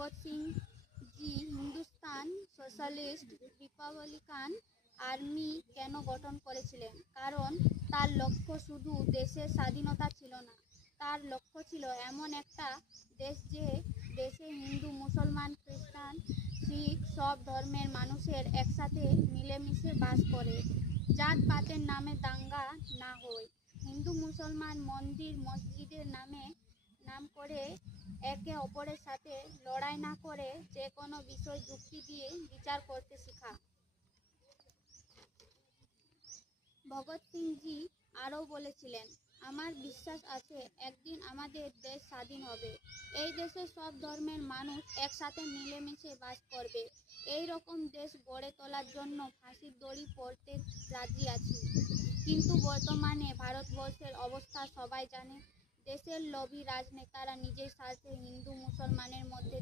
ভগৎ সিং জি Hindustan socialist Republican army কেন গঠন করেছিলেন? কারণ তার লক্ষ্য শুধু দেশের স্বাধীনতা ছিল না, তার লক্ষ্য ছিল এমন একটা দেশ যে দেশে হিন্দু, মুসলমান, খ্রিস্টান, শিখ সব ধর্মের মানুষের একসাথে মিলেমিশে বাস করে, জাতপাতের নামে দাঙ্গা না হয়, হিন্দু মুসলমান মন্দির মসজিদের নাম করে একে অপরের সাথে লড়াই না করে যে কোনো বিষয় যুক্তি দিয়ে বিচার করতে শেখা। ভগৎ সিং জি আরও বলেছিলেন, আমার বিশ্বাস আছে একদিন আমাদের দেশ স্বাধীন হবে, এই দেশে সব ধর্মের মানুষ একসাথে মিলেমিশে বাস করবে, এই রকম দেশ গড়ে তোলার জন্য ফাঁসির দড়ি পড়তে রাজি আছি। কিন্তু বর্তমানে ভারতবর্ষের অবস্থা সবাই জানে, দেশের লোভী রাজনেতারা নিজের স্বার্থে হিন্দু মুসলমানের মধ্যে